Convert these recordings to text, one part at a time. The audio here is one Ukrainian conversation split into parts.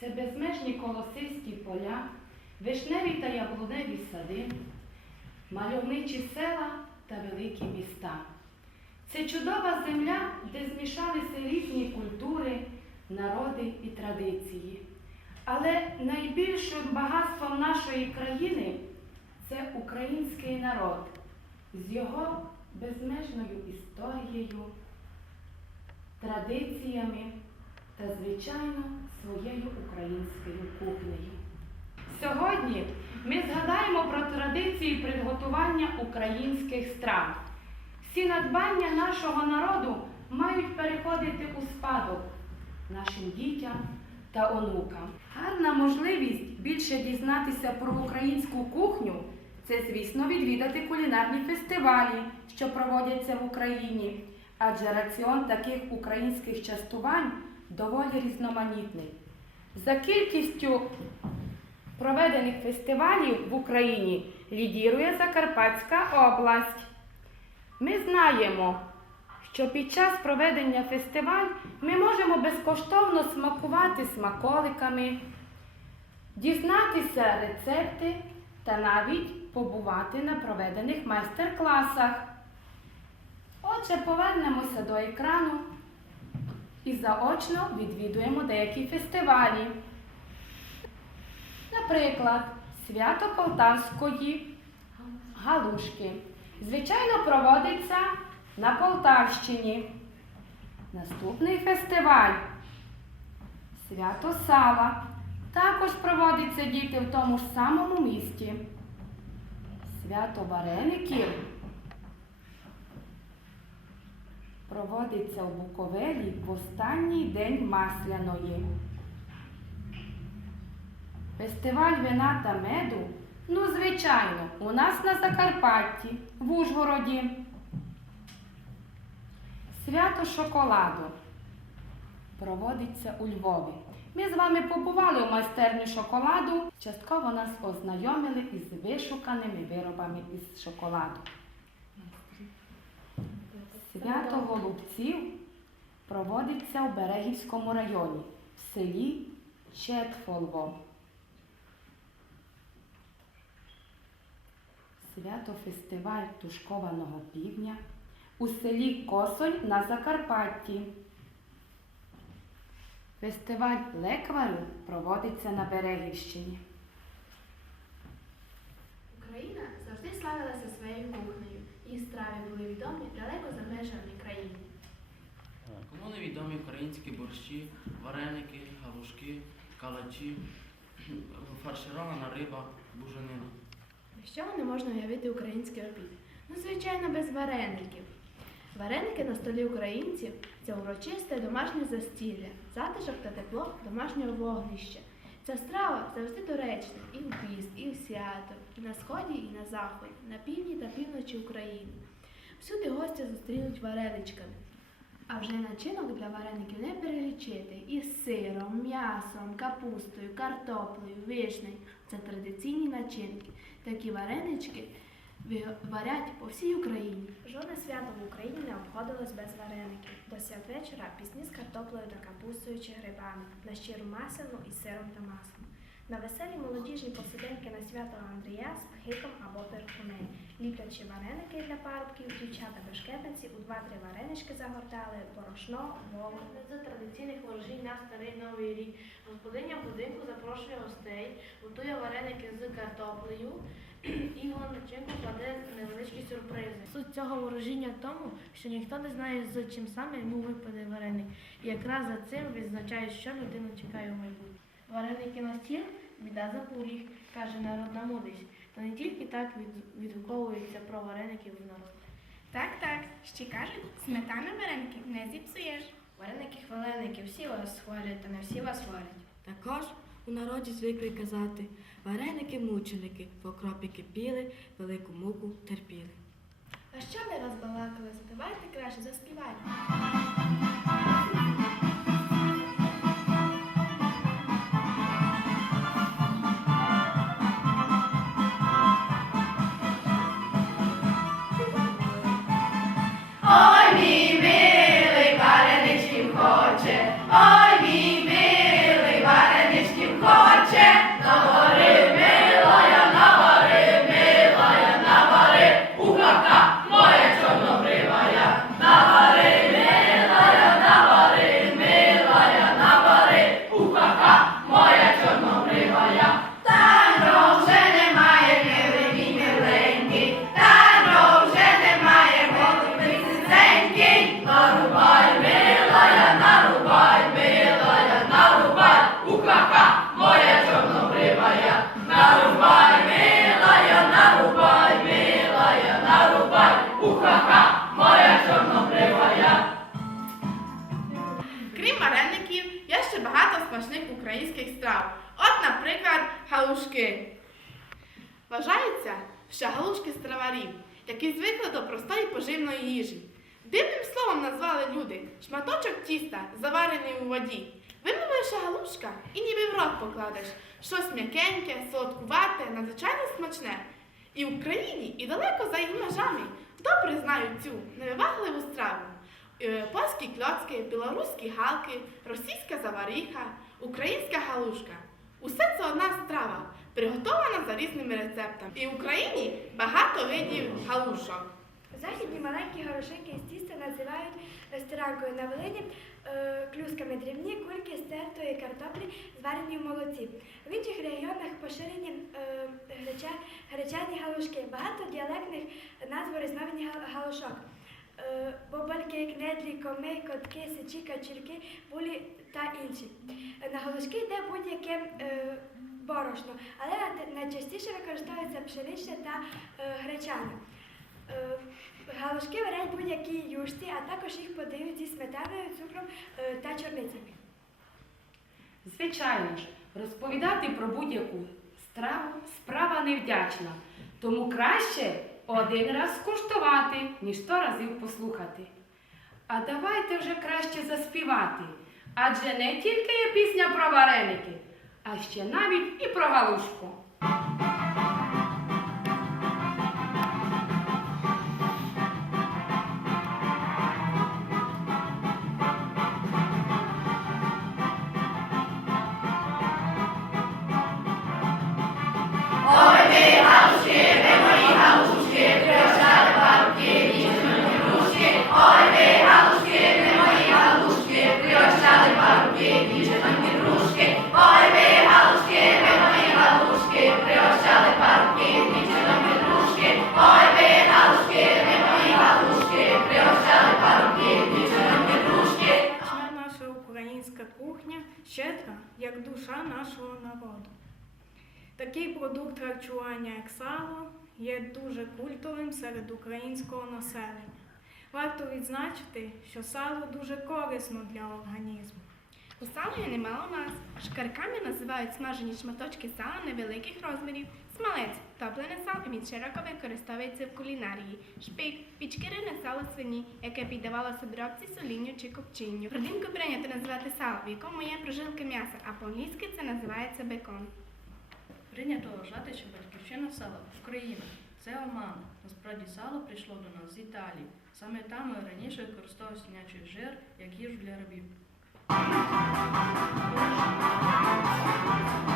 Це безмежні колосисті поля, вишневі та яблуневі сади, мальовничі села та великі міста. Це чудова земля, де змішалися різні культури, народи і традиції. Але найбільшим багатством нашої країни це український народ з його безмежною історією, традиціями та, звичайно, своєю українською кухнею. Сьогодні ми згадаємо про традиції приготування українських страв. Всі надбання нашого народу мають переходити у спадок нашим дітям та онукам. Гарна можливість більше дізнатися про українську кухню це, звісно, відвідати кулінарні фестивалі, що проводяться в Україні, адже раціон таких українських частувань доволі різноманітний. За кількістю проведених фестивалів в Україні лідірує Закарпатська область. Ми знаємо, що під час проведення фестивалю ми можемо безкоштовно смакувати смаколиками, дізнатися рецепти та навіть побувати на проведених майстер-класах. Отже, повернемося до екрану і заочно відвідуємо деякі фестивалі. Наприклад, свято Полтавської галушки. Звичайно, проводиться на Полтавщині. Наступний фестиваль Свято Сала. Також проводиться діти в тому ж самому місті. Свято Вареників проводиться у Буковелі в останній день Масляної. Фестиваль вина та меду, ну, звичайно, у нас на Закарпатті, в Ужгороді. Свято шоколаду проводиться у Львові. Ми з вами побували у майстерні шоколаду, частково нас ознайомили із вишуканими виробами із шоколаду. Свято голубців проводиться у Берегівському районі в селі Четфолво. Свято фестиваль тушкованого півня у селі Косоль на Закарпатті. Фестиваль леквару проводиться на Берегівщині. Україна завжди славилася своєю кухнею. Її страви були відомі далеко за межами країни. Кому не відомі українські борщі, вареники, галушки, калачі, фарширована риба, буженина. Що не можна уявити український обід? Ну, звичайно, без вареників. Вареники на столі українців це урочисте домашнє застілля, затишок та тепло домашнього вогнища. Ця страва завжди доречна і в піст, і в свято, і на сході, і на заході, на півдні та півночі України. Всюди гостя зустрінуть вареничками. А вже начинок для вареників не перелічити із сиром, м'ясом, капустою, картоплею, вишнею. Це традиційні начинки. Такі варенички варять по всій Україні. Жодне свято в Україні не обходилось без вареників. До святвечора пісні з картоплею та капустою чи грибами, на щиру масляну із сиром та маслом. На веселі молодіжні посиденьки на свято Андрія з хиком або перхуней. Ліплячи вареники для парубків, дівчата бешкетниці у два-три варенички загортали борошно, вову. З традиційних ворожінь на старий новий рік. Господиня будинку запрошує гостей, готує вареники з картоплею і в начинку кладе невеличкі сюрпризи. Суть цього ворожіння в тому, що ніхто не знає, з чим саме йому випаде вареник. І якраз за цим відзначає, що людину чекає у майбутньому. Вареники на стіл біда за поріг, каже народна мудрість. Та не тільки так від- відгуковується про вареників в народ. Так, так, ще кажуть, сметана вареники не зіпсуєш. Вареники хваленики, всі вас хвалять, та не всі вас хвалять. Також у народі звикли казати вареники-мученики, в окропі кипіли, велику муку терпіли. А що ми розбалакали? Давайте краще заспіваємо. Смачних українських страв. От, наприклад, галушки. Вважається, що галушки страварів, які звикли до простої поживної їжі. Дивним словом назвали люди шматочок тіста, заварений у воді. Вимовиш галушка і ніби в рот покладеш. Щось м'якеньке, солодкувате, надзвичайно смачне. І в Україні, і далеко за її межами добре знають цю невивагливу страву. Е, Польські кльоцки, білоруські галки, російська заваріха, українська галушка. Усе це одна страва, приготована за різними рецептами. І в Україні багато видів галушок. Західні маленькі горошинки з тіста називають сторанкою на Волині, е, клюсками дрібні кульки з стертої картоплі, зварені в молоці. В інших регіонах поширені е, гречані галушки, багато діалектних назв різновидних гал- галушок. Е, Бобальки, кнедлі, коми, котки, сичі, качірки, булі та інші. Е, На галушки йде будь-яке е, борошно, але найчастіше використовується пшеничне та гречане. Галушки варять будь-які юшці, а також їх подають зі сметаною, цукром та чорницями. Звичайно ж, розповідати про будь-яку страву справа невдячна. Тому краще один раз скуштувати, ніж сто разів послухати. А давайте вже краще заспівати. Адже не тільки є пісня про вареники, а ще навіть і про галушку. Кухня щедра, як душа нашого народу. Такий продукт харчування, як сало, є дуже культовим серед українського населення. Варто відзначити, що сало дуже корисно для організму. У сало є немало назв. Шкарками називають смажені шматочки сала невеликих розмірів, смалець, топлене сало він широко використовується в кулінарії, шпик, підшкірене сало свині, яке піддавалося обробці солінню чи копченню. Родинку прийнято називати сало, в якому є прожилки м'яса, а по-англійськи це називається бекон. Прийнято вважати, що батьківщина сала Україна. Це Оман. Насправді сало прийшло до нас з Італії. Саме там раніше використовувався свинячий жир як їжу для рабів. Thank you.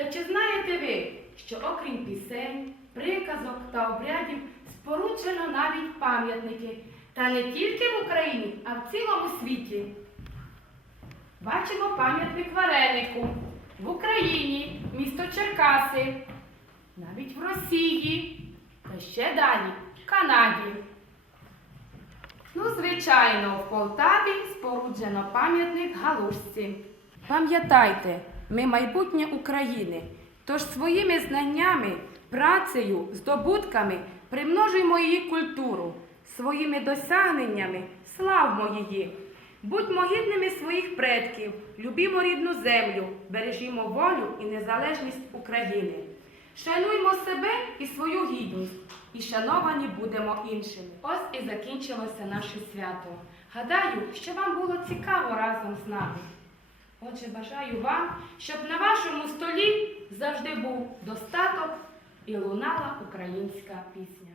Та чи знаєте ви, що окрім пісень, приказок та обрядів споруджено навіть пам'ятники, та не тільки в Україні, а в цілому світі? Бачимо пам'ятник варенику в Україні, місто Черкаси, навіть в Росії, та ще далі в Канаді. Ну, звичайно, в Полтаві споруджено пам'ятник галушці. Пам'ятайте, ми майбутнє України, тож своїми знаннями, працею, здобутками примножуємо її культуру, своїми досягненнями славмо її. Будьмо гідними своїх предків, любімо рідну землю, бережімо волю і незалежність України. Шануймо себе і свою гідність, і шановані будемо іншими. Ось і закінчилося наше свято. Гадаю, що вам було цікаво разом з нами. Отже, бажаю вам, щоб на вашому столі завжди був достаток і лунала українська пісня.